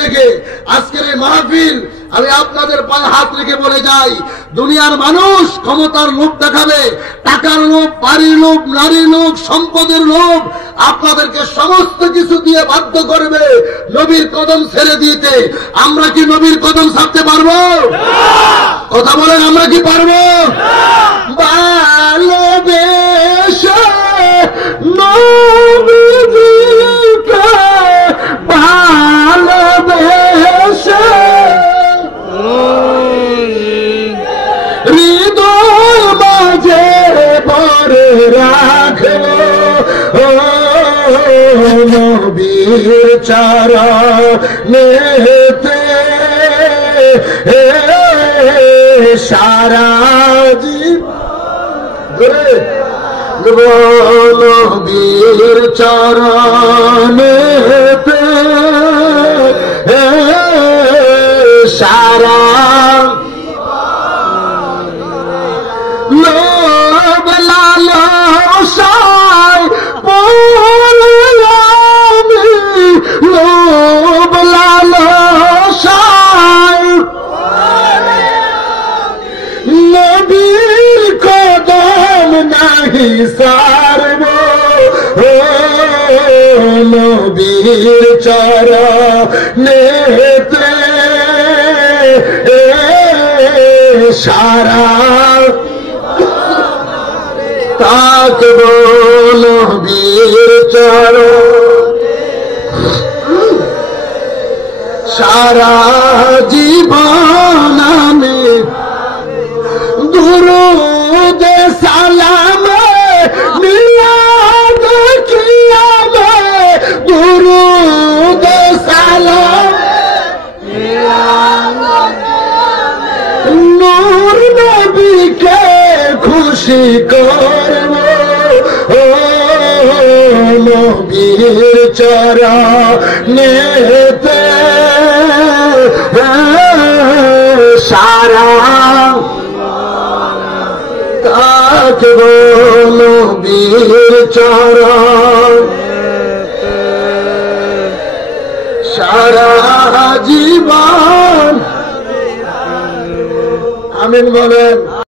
থেকে আজকের এই মাহফিল আমি আপনাদের পায়ে হাত রেখে বলে যাই, দুনিয়ার মানুষ ক্ষমতার লোভ দেখাবে, টাকার লোভ, বাড়ির লোভ, নারীর লোভ, সম্পদের লোভ, আপনাদেরকে সমস্ত কিছু দিয়ে বাধ্য করবে নবীর কদম ছেড়ে দিতে। আমরা কি নবীর কদম ছাড়তে পারবো? কথা বলেন, আমরা কি পারবো? ভালোবেসে নবীকে ভালোবেসে হৃদয় মাঝে ভরে রাখবো নবীর চরণেতে সারা জীবন নবীর চরণেতে সারা লোভ লালসায় পড়ে আমি, লোভ লালসায় নবীর কদম নাহি সারব নবীর চরণেতে সারা তাকব নবীর চরণে সারা জীবন আমি দুরূদ সালাম মিলাদ কিয়ামে, দুরূদ সালাম নূর নবীকে খুশি করব নবীর চরণেতে সারা তাকব নবীর চরণ সারা জীবন। আমিন বলেন।